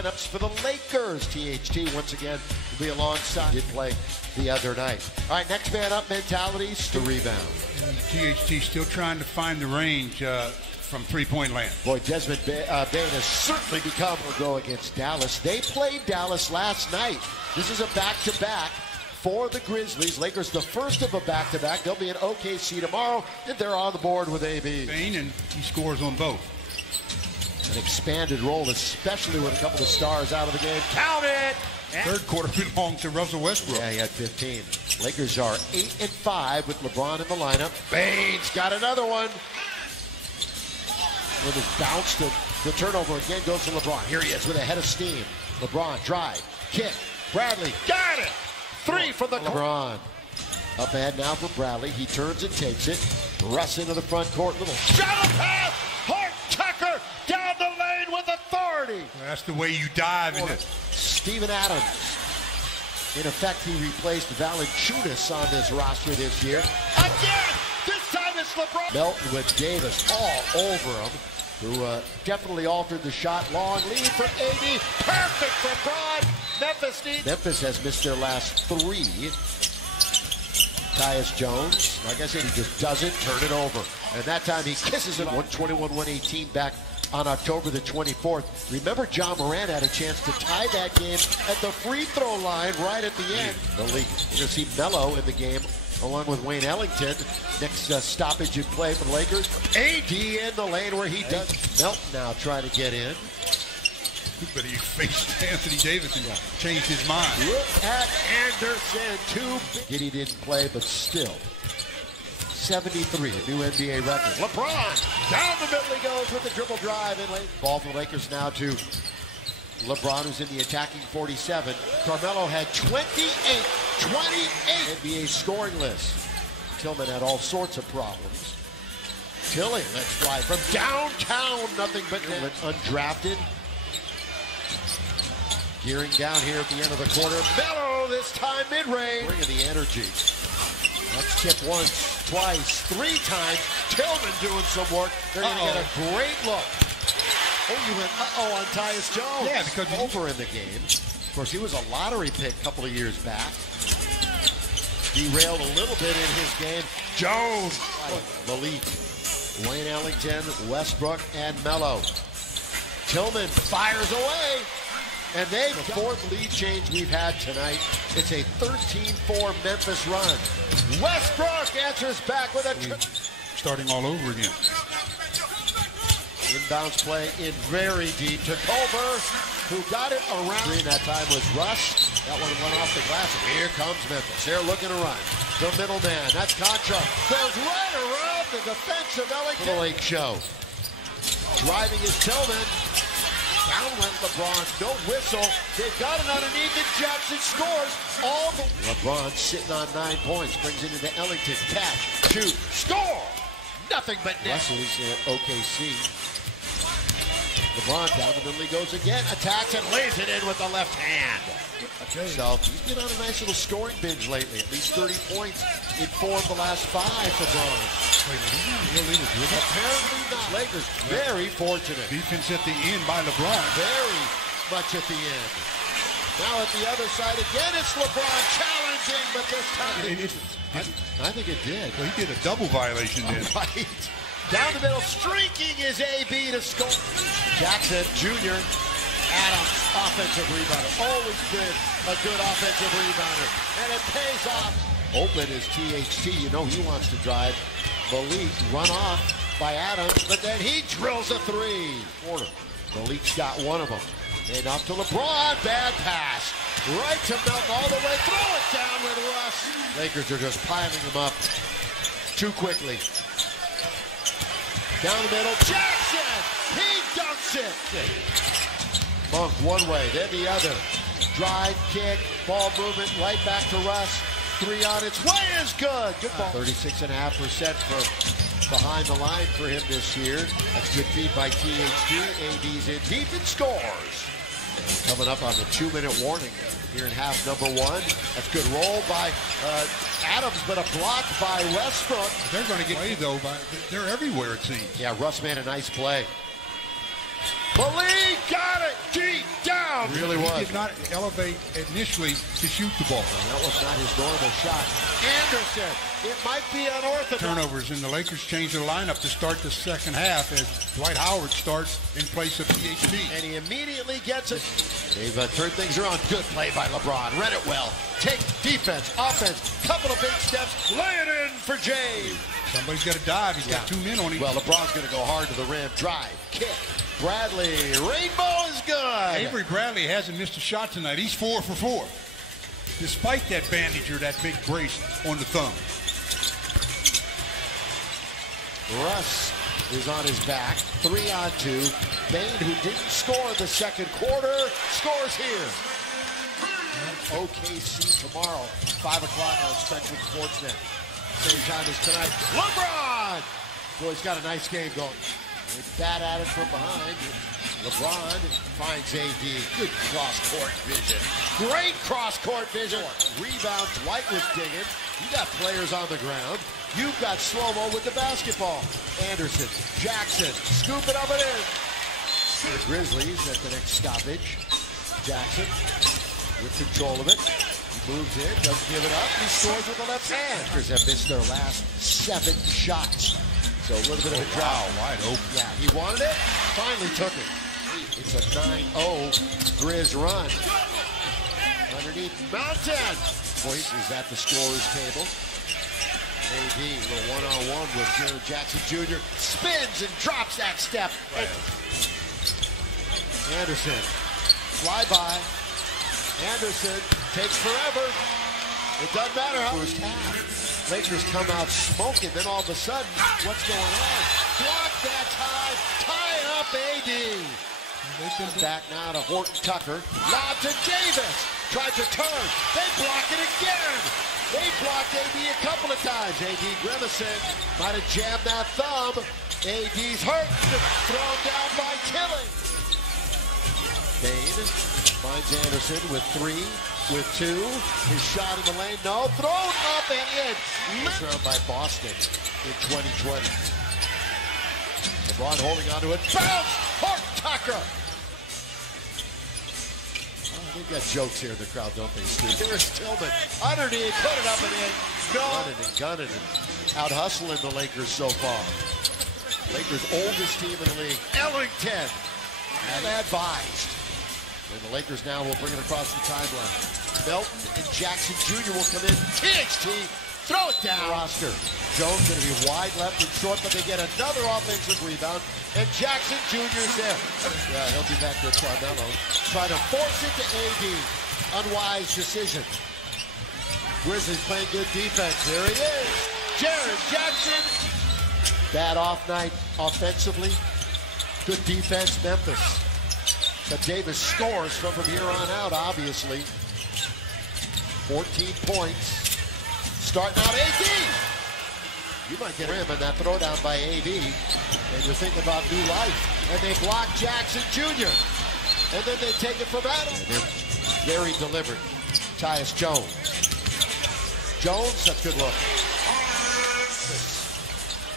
lineups for the Lakers. THT once again will be alongside. Did play the other night. All right, next man up mentalities to rebound. And THT still trying to find the range from three-point land. Boy, Desmond Bain has certainly become a go against Dallas. They played Dallas last night. This is a back-to-back for the Grizzlies. Lakers the first of a back-to-back. They'll be in OKC tomorrow, and they're on the board with AB. Bain, and he scores on both. An expanded role, especially with a couple of stars out of the game. Count it! Third quarter belonged to Russell Westbrook. Yeah, he had 15. Lakers are 8-5 with LeBron in the lineup. Bain's got another one. With his bounce, the turnover again goes to LeBron. Here he is with a head of steam. LeBron, drive, kick. Bradley, got it! Three from the LeBron. Up ahead now for Bradley. He turns and takes it. Russ into the front court. Little shuttle pass. Hart Tucker down the lane with authority. That's the way you dive in it. Steven Adams. In effect, he replaced Valanciunas on this roster this year. Again! This time it's LeBron. Melton with Davis all over him, who definitely altered the shot. Long lead for AD. Perfect for Braun. Memphis has missed their last three. Tyus Jones, like I said, he just doesn't turn it over. And that time he kisses it. 121-118 back on October the 24th. Remember, John Moran had a chance to tie that game at the free throw line right at the end. The league. You're going to see Melo in the game along with Wayne Ellington. Next stoppage in play for the Lakers. AD in the lane where he does. Melton now trying to get in. But he faced Anthony Davis and changed his mind. Look at Anderson. Giddy didn't play, but still. 73, a new NBA record. LeBron, down the middle he goes with the dribble drive. And ball for the Lakers now to LeBron, who's in the attacking 47. Carmelo had 28 NBA scoring list. Tillman had all sorts of problems. Tilly, let's fly from downtown, nothing but net. Undrafted. Gearing down here at the end of the quarter. Melo, this time mid-range. Bringing the energy. That's tip once, twice, three times. Tillman doing some work. They're going to get a great look. Oh, you went on Tyus Jones. Yeah, because over in the game. Of course, he was a lottery pick a couple of years back. Derailed a little bit in his game. Jones, Malik, Wayne Ellington, Westbrook, and Melo. Tillman fires away. And they've the fourth lead change we've had tonight. It's a 13-4 Memphis run. Westbrook answers back with a starting all over again. Inbounds play in very deep to Culver, who got it around. That time was Russ. That one went off the glass. And here comes Memphis. They're looking to run. The middle man, that's Contra. Goes right around the defensive Ellington. The Lake Show. Driving is Tillman. Down went LeBron, no whistle. They've got it underneath it. Jackson scores. All the LeBron sitting on 9 points. Brings it into Ellington. Catch, shoot, score. Nothing but net. Russell's OKC. LeBron down the middle he goes again. Attacks and lays it in with the left hand. So he's been on a nice little scoring binge lately. At least 30 points in 4 of the last 5 for Braun. Apparently not. Lakers very fortunate. Defense at the end by LeBron. Very much at the end. Now at the other side again, it's LeBron challenging, but this time I think it did. Well, he did a double violation then. Right. Down the middle, streaking is AB to score. Jackson Jr. Adams, offensive rebounder. Always been a good offensive rebounder. And it pays off. Open is THT. You know he wants to drive. Malik run off by Adams, but then he drills a three. Malik's got one of them. And off to LeBron. Bad pass. Right to Melton all the way. Throw it down with Russ. Lakers are just piling them up too quickly. Down the middle, Jackson! He dunks it! Monk one way, then the other. Drive, kick, ball movement, right back to Russ. Three on its way is good. Good ball. 36.5% from behind the line for him this year. That's good feed by THT. AD's in deep and scores. Coming up on the 2-minute warning here in half number 1. That's good roll by Adams, but a block by Westbrook. They're going to get away, though. They're everywhere, it seems. Yeah, Russ made a nice play. Malik got it deep down. really was. He did not elevate initially to shoot the ball. That was not his normal shot. Anderson, it might be unorthodox. Turnovers, and the Lakers changed their lineup to start the second half as Dwight Howard starts in place of THT. And he immediately gets it. They've turned things around. Good play by LeBron. Read it well. Take defense, offense, couple of big steps. Lay it in for James. Somebody's got to dive. He's got 2 men on him. Well, LeBron's going to go hard to the rim. Drive, kick. Bradley, rainbow is good. Avery Bradley hasn't missed a shot tonight. He's 4 for 4. Despite that bandage or that big brace on the thumb. Russ is on his back. 3-on-2. Bane, who didn't score in the second quarter, scores here. OKC tomorrow, 5 o'clock on Spectrum Sportsnet. Same time as tonight. LeBron! Boy, he's got a nice game going. They bat at it from behind. LeBron finds AD. Good cross-court vision. Great cross-court vision. Rebound, Dwight was digging. You got players on the ground. You've got slow-mo with the basketball. Anderson, Jackson, scoop it up and in. The Grizzlies at the next stoppage. Jackson with control of it. He moves in, doesn't give it up. He scores with the left hand. Lakers have missed their last 7 shots. So a little bit of a drought. Wide open. Yeah, he wanted it, finally took it. It's a 9-0 Grizz run. Underneath Mountain. Voice is at the scorer's table. AD, a little one-on-one with Jaren Jackson Jr. Spins and drops that step. Right. Anderson, fly by. Anderson takes forever. It doesn't matter how first half. Lakers come out smoking, then all of a sudden, what's going on? Block that tie up AD. Back now to Horton Tucker. Lob to Davis. Tries to turn. They block it again. They blocked AD a couple of times. AD grimacing. Might have jammed that thumb. AD's hurt. Thrown down by Tilly. Bane finds Anderson with 3, with 2. His shot in the lane. No. Thrown up and in. Thrown by Boston in 2020. LeBron holding onto it. Bounce! Horton Tucker. They've got jokes here in the crowd, don't they, Stu? Here's Tillman. Underneath, put it up and in. Gunning and out hustling the Lakers so far. Lakers' oldest team in the league. Ellington. And advised. And the Lakers now will bring it across the timeline. Melton and Jackson Jr. will come in. THT. Throw it down. Roster. Jones going to be wide left and short, but they get another offensive rebound. And Jackson Jr.'s there. Yeah, he'll be back there, Carmelo. Trying to force it to AD. Unwise decision. Grizzlies playing good defense. There he is. Jaren Jackson. Bad off night offensively. Good defense, Memphis. But Davis scores from here on out, obviously. 14 points. Starting out AD. You might get rim on that throwdown by AD. And you're thinking about new life. And they block Jackson Jr. And then they take it from Adam. And they're very deliberate. Tyus Jones. Jones, that's a good look.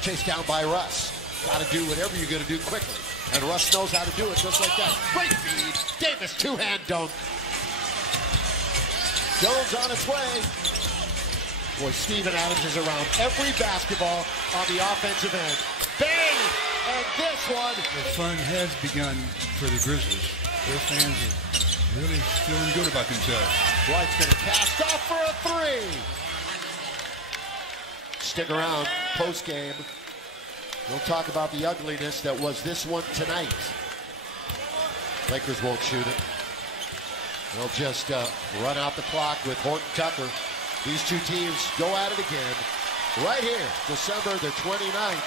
Chased down by Russ. Got to do whatever you're going to do quickly. And Russ knows how to do it just like that. Great feed. Davis, 2-hand dunk. Jones on its way. Boy, Steven Adams is around every basketball on the offensive end. Bang! And this one. The fun has begun for the Grizzlies. Their fans are really feeling good about themselves. Dwight's going to cast off for a 3. Stick around, post-game. We'll talk about the ugliness that was this one tonight. Lakers won't shoot it. They'll just run out the clock with Horton Tucker. These two teams go at it again. Right here, December the 29th.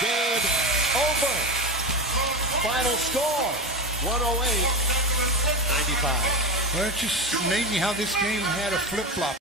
Game over. Final score, 108-95. Well, it's just amazing how this game had a flip-flop.